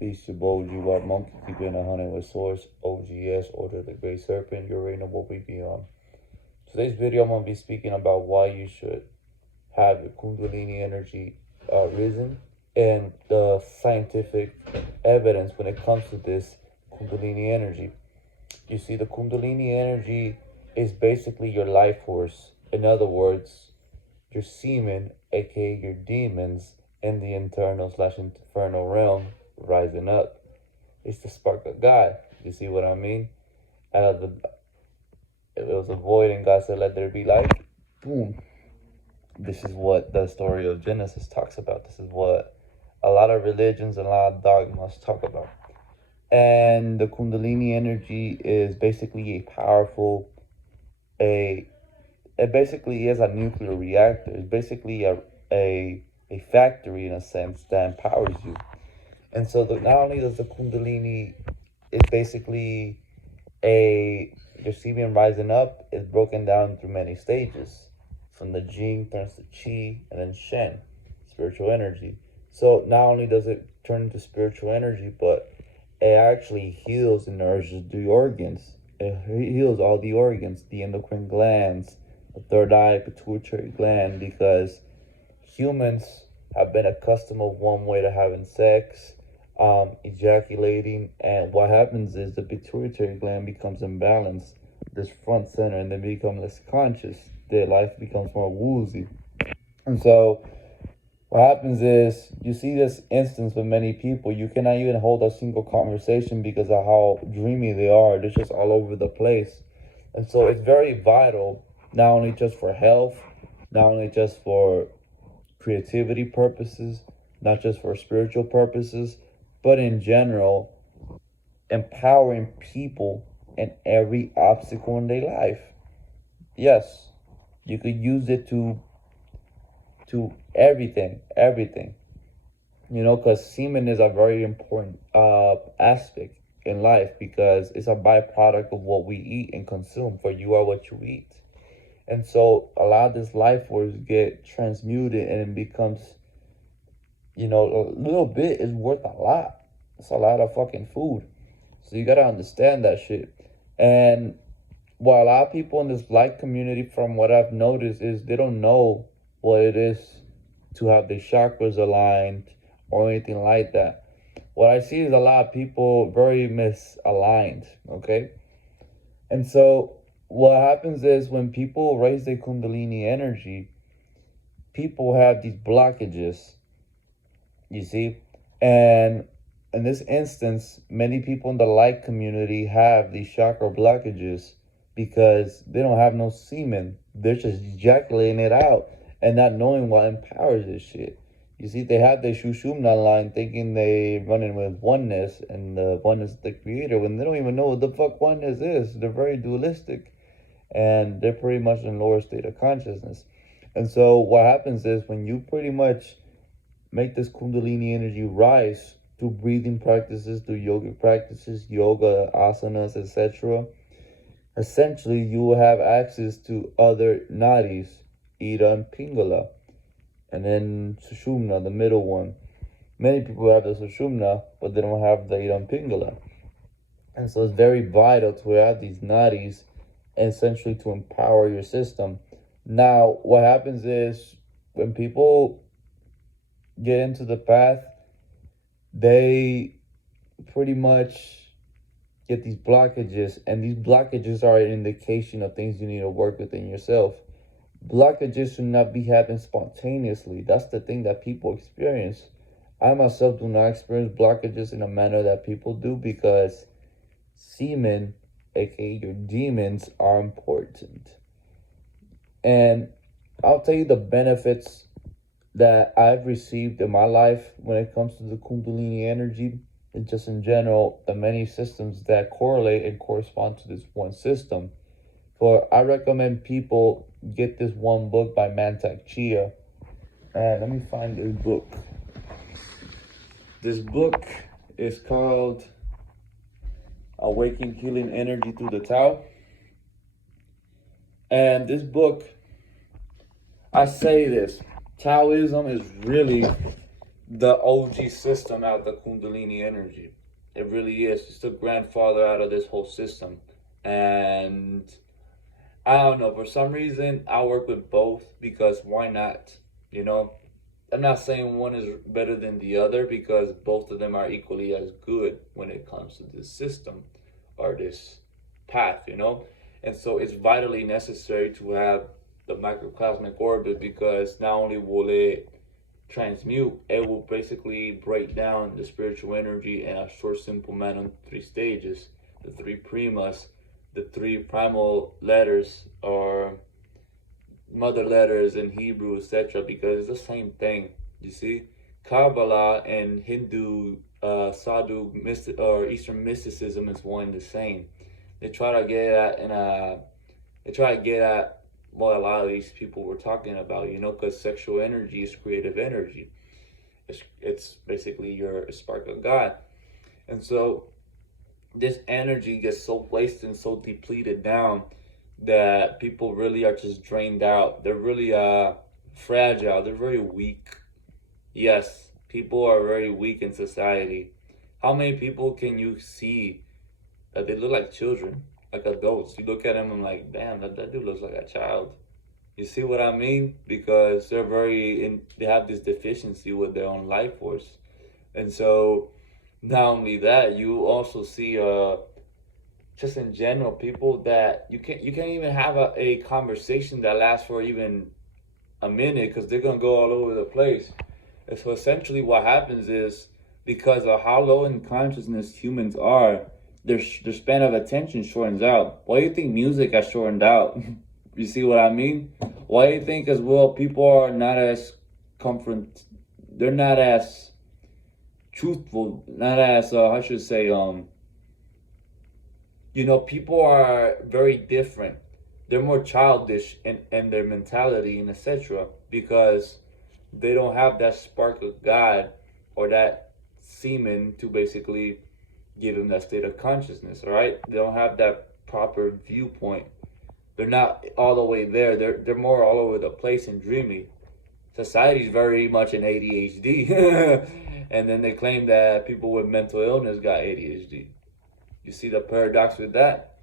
Peace to bold you up, monkey, keeping a hunting with source, OGS, Order of the Great Serpent, you already know what we be on. Today's video, I'm going to be speaking about why you should have your Kundalini energy risen and the scientific evidence when it comes to this Kundalini energy. You see, the Kundalini energy is basically your life force. In other words, your semen, aka your demons, in the internal/infernal realm rising up. It's the spark of God. You see what I mean? Out of the, it was a void, and God said, "Let there be light." Boom. This is what the story of Genesis talks about. This is what a lot of religions and a lot of dogmas talk about. And the Kundalini energy is basically a powerful, it basically is a nuclear reactor. It's basically a factory in a sense that empowers you. And so not only does the Kundalini is basically your semen rising up is broken down through many stages. From the Jing turns to Chi and then Shen, spiritual energy. So not only does it turn into spiritual energy, but it actually heals and nourishes the organs. It heals all the organs, the endocrine glands, the third eye, pituitary gland, because humans have been accustomed of one way to having sex, ejaculating, and what happens is the pituitary gland becomes imbalanced, this front center, and they become less conscious. Their life becomes more woozy. And so what happens is you see this instance with many people. You cannot even hold a single conversation because of how dreamy they are. They're just all over the place. And so it's very vital, not only just for health, not only just for creativity purposes, not just for spiritual purposes, but in general, empowering people in every obstacle in their life. Yes, you could use it to everything. You know, because semen is a very important aspect in life because it's a byproduct of what we eat and consume. For you are what you eat. And so a lot of this life force get transmuted and it becomes, you know, a little bit is worth a lot. It's a lot of fucking food. So you gotta understand that shit. And what a lot of people in this light community, from what I've noticed, is they don't know what it is to have the chakras aligned or anything like that. What I see is a lot of people very misaligned, okay? And so what happens is when people raise their Kundalini energy, people have these blockages, you see? And in this instance, many people in the light community have these chakra blockages because they don't have no semen. They're just ejaculating it out and not knowing what empowers this shit. You see, they have their Shushumna line thinking they running with oneness and the oneness is the creator when they don't even know what the fuck oneness is. They're very dualistic and they're pretty much in lower state of consciousness. And so what happens is when you pretty much make this Kundalini energy rise through breathing practices, through yogic practices, yoga, asanas, etc., essentially you will have access to other nadis, Ida and Pingala, and then Sushumna, the middle one. Many people have the Sushumna, but they don't have the Ida and Pingala. And so it's very vital to have these nadis, essentially to empower your system. Now, what happens is when people get into the path, they pretty much get these blockages, and these blockages are an indication of things you need to work within yourself. Blockages should not be happening spontaneously. That's the thing that people experience. I myself do not experience blockages in a manner that people do because semen, aka your demons, are important. And I'll tell you the benefits that I've received in my life when it comes to the Kundalini energy, and just in general, the many systems that correlate and correspond to this one system. For I recommend people get this one book by Mantak Chia. And let me find this book. This book is called Awakening Healing Energy Through the Tao. And this book, I say this, Taoism is really the OG system out the Kundalini energy. It really is. It's the grandfather out of this whole system. And I don't know, for some reason I work with both because why not? You know? I'm not saying one is better than the other because both of them are equally as good when it comes to this system or this path, you know? And so it's vitally necessary to have the microcosmic orbit because not only will it transmute, it will basically break down the spiritual energy in a short, simple manner in three stages, the three primas, the three primal letters or mother letters in Hebrew, etc., because it's the same thing. You see, Kabbalah and Hindu, Sadhu, mystic or Eastern mysticism is one and the same. They try to get at they try to get at what a lot of these people were talking about, you know, because sexual energy is creative energy. It's basically your spark of God, and so this energy gets so wasted and so depleted down that people really are just drained out. They're really fragile. They're very weak. Yes, people are very weak in society. How many people can you see that they look like children, like adults? You look at them and like, damn, that dude looks like a child. You see what I mean? Because they're they have this deficiency with their own life force. And so not only that, you also see just in general people that you can't even have a conversation that lasts for even a minute because they're gonna go all over the place. And so essentially what happens is because of how low in consciousness humans are, their span of attention shortens out. Why do you think music has shortened out? You see what I mean? Why do you think as well people are not as they're not as truthful, not as I should say you know, people are very different. They're more childish in their mentality and etc. because they don't have that spark of God or that semen to basically give them that state of consciousness, all right? They don't have that proper viewpoint. They're not all the way there. They're more all over the place and dreamy. Society's very much in ADHD. And then they claim that people with mental illness got ADHD. You see the paradox with that?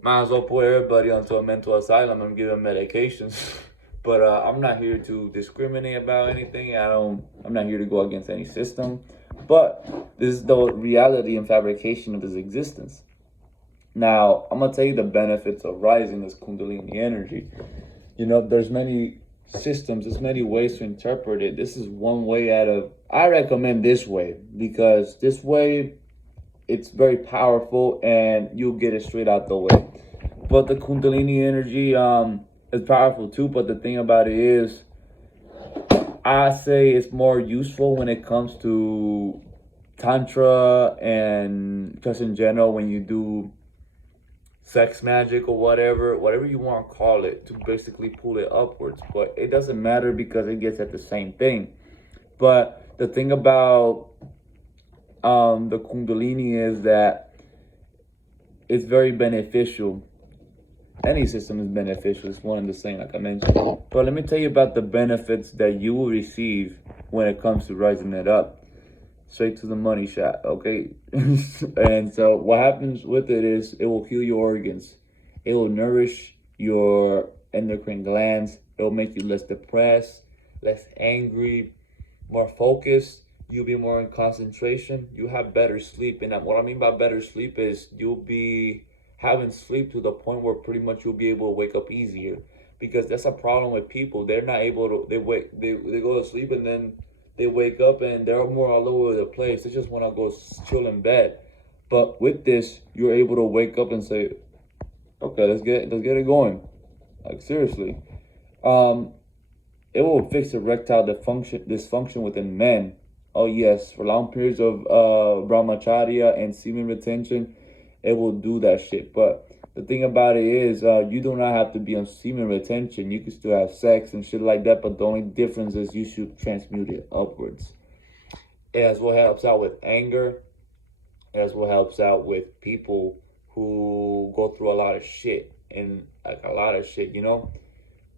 Might as well put everybody onto a mental asylum and give them medications. But I'm not here to discriminate about anything. I'm not here to go against any system. But this is the reality and fabrication of his existence. Now, I'm gonna tell you the benefits of rising this Kundalini energy. You know, there's many systems, there's many ways to interpret it. This is one way out of. I recommend this way because this way it's very powerful and you'll get it straight out the way. But the Kundalini energy is powerful too. But the thing about it is, I say it's more useful when it comes to Tantra and just in general when you do sex magic or whatever you want to call it, to basically pull it upwards. But it doesn't matter because it gets at the same thing. But the thing about the Kundalini is that it's very beneficial. Any system is beneficial. It's one and the same, like I mentioned. But let me tell you about the benefits that you will receive when it comes to rising it up. Straight to the money shot, okay? And so what happens with it is it will heal your organs. It will nourish your endocrine glands. It will make you less depressed, less angry, more focused. You'll be more in concentration. You have better sleep. And what I mean by better sleep is you'll be having sleep to the point where pretty much you'll be able to wake up easier. Because that's a problem with people. They're not able to, they go to sleep and then they wake up and they're more all over the place. They just want to go chill in bed. But with this, you're able to wake up and say, okay, let's get it going. Like seriously. It will fix erectile dysfunction within men. Oh yes, for long periods of brahmacharya and semen retention, it will do that shit. But the thing about it is, you do not have to be on semen retention. You can still have sex and shit like that. But the only difference is you should transmute it upwards. It as well helps out with anger. It as well helps out with people who go through a lot of shit and like a lot of shit, you know.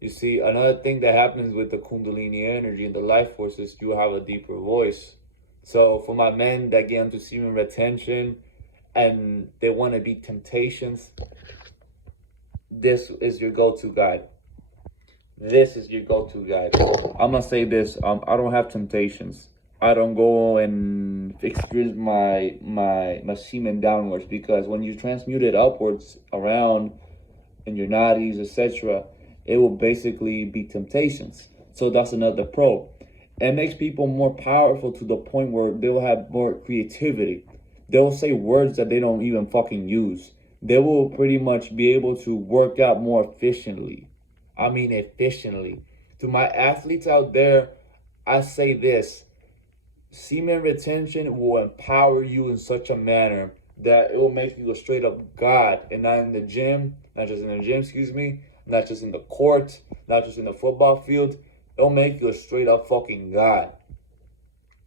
You see, another thing that happens with the Kundalini energy and the life force is you have a deeper voice. So for my men that get into semen retention and they want to beat temptations, this is your go-to guide. This is your go-to guide. I'm gonna say this. I don't have temptations. I don't go and experience my semen downwards, because when you transmute it upwards around in your nadis, etc., it will basically be temptations. So that's another pro. It makes people more powerful to the point where they'll have more creativity. They'll say words that they don't even fucking use. They will pretty much be able to work out more efficiently. I mean, efficiently. To my athletes out there, I say this: semen retention will empower you in such a manner that it will make you a straight up god, and not in the gym, not just in the gym, excuse me, not just in the court, not just in the football field. It'll make you a straight up fucking god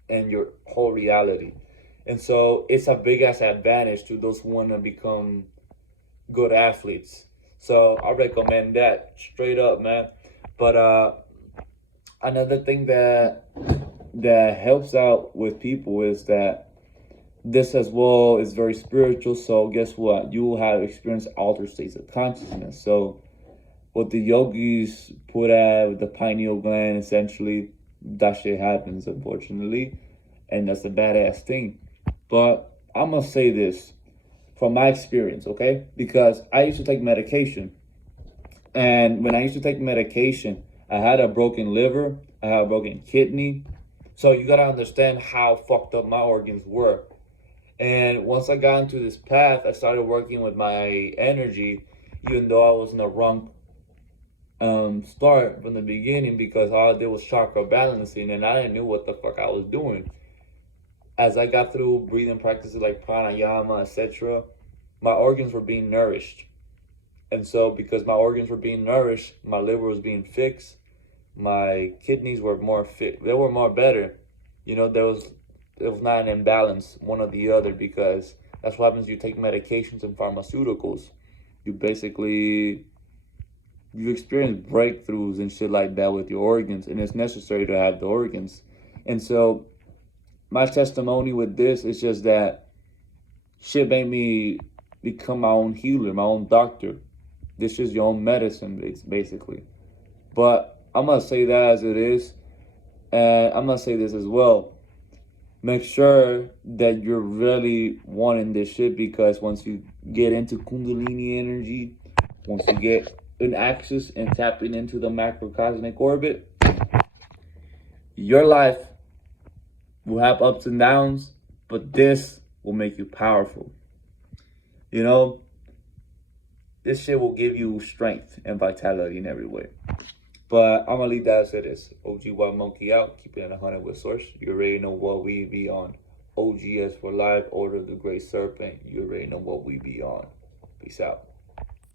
in your whole reality. And so it's a big ass advantage to those who want to become good athletes. So I recommend that straight up, man. But another thing that helps out with people is that this as well is very spiritual. So guess what? You will have experienced altered states of consciousness. So what the yogis put out the pineal gland, essentially, that shit happens, unfortunately, and that's a badass thing. But I'm gonna say this from my experience, okay? Because I used to take medication, and when I used to take medication, I had a broken liver, I had a broken kidney. So you gotta understand how fucked up my organs were. And once I got into this path, I started working with my energy, even though I was in the wrong start from the beginning, because all I did was chakra balancing and I didn't know what the fuck I was doing. As I got through breathing practices like pranayama, etc., my organs were being nourished. And so because my organs were being nourished, my liver was being fixed, my kidneys were more fit, they were more better. You know, there was not an imbalance one or the other, because that's what happens. You take medications and pharmaceuticals, you basically you experience breakthroughs and shit like that with your organs, and it's necessary to have the organs. And so my testimony with this is just that shit made me become my own healer, my own doctor. This is your own medicine, basically. But I'm gonna say that as it is, and I'm gonna say this as well. Make sure that you're really wanting this shit, because once you get into Kundalini energy, once you get in access and tapping into the macrocosmic orbit, your life will have ups and downs, but this will make you powerful. You know, this shit will give you strength and vitality in every way. But I'm gonna leave that as it is. OG Wild Monkey out, keeping it 100 with Source. You already know what we be on. OGS for life, Order of the Great Serpent. You already know what we be on. Peace out.